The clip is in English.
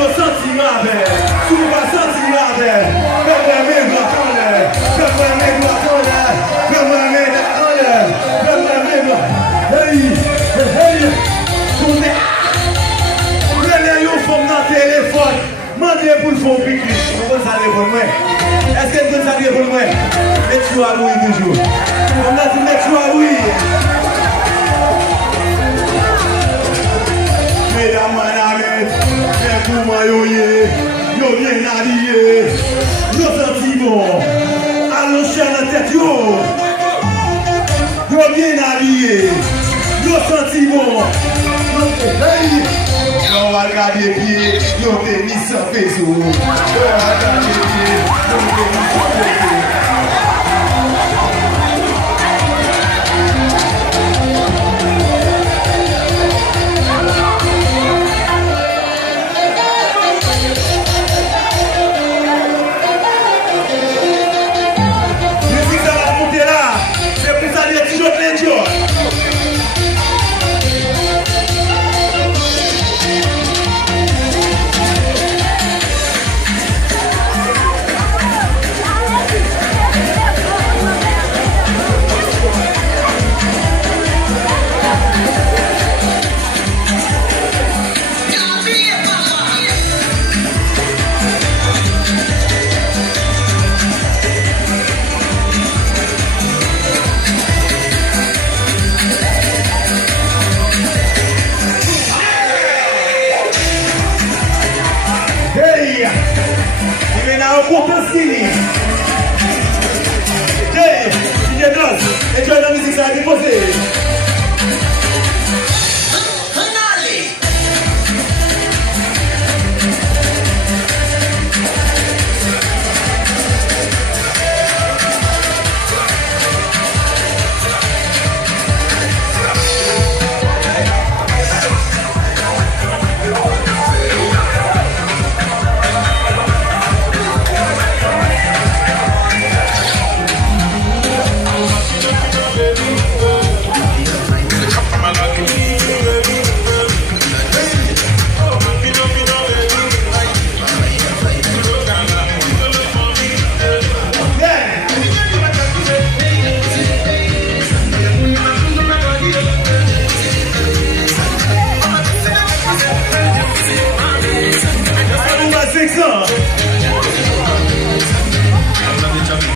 yo senti grave, tu vas sentir grave. Fais-moi mes doigts attendez, fais-moi mes doigts attendez, fais-moi mes doigts attendez, fais-moi mes doigts. Hey, hey, tournez. Prenez yo femme dans le téléphone, mandez pour le fond piqué. Comment ça répond moi? Est-ce que ça répond moi? Mettez-vous à Louis toujours. On a dit mettez-vous à Louis. Mesdames, madame, les poumons yo bien habillés, yo senti bon, allons chercher la tête yo bien habillés, yo senti bon, hey, yo va regarder pied, yo tennis sur Facebook, yo va regarder pied, yo tennis sur Facebook. Hey, DJ Doz, enjoy the music, ça a déposé.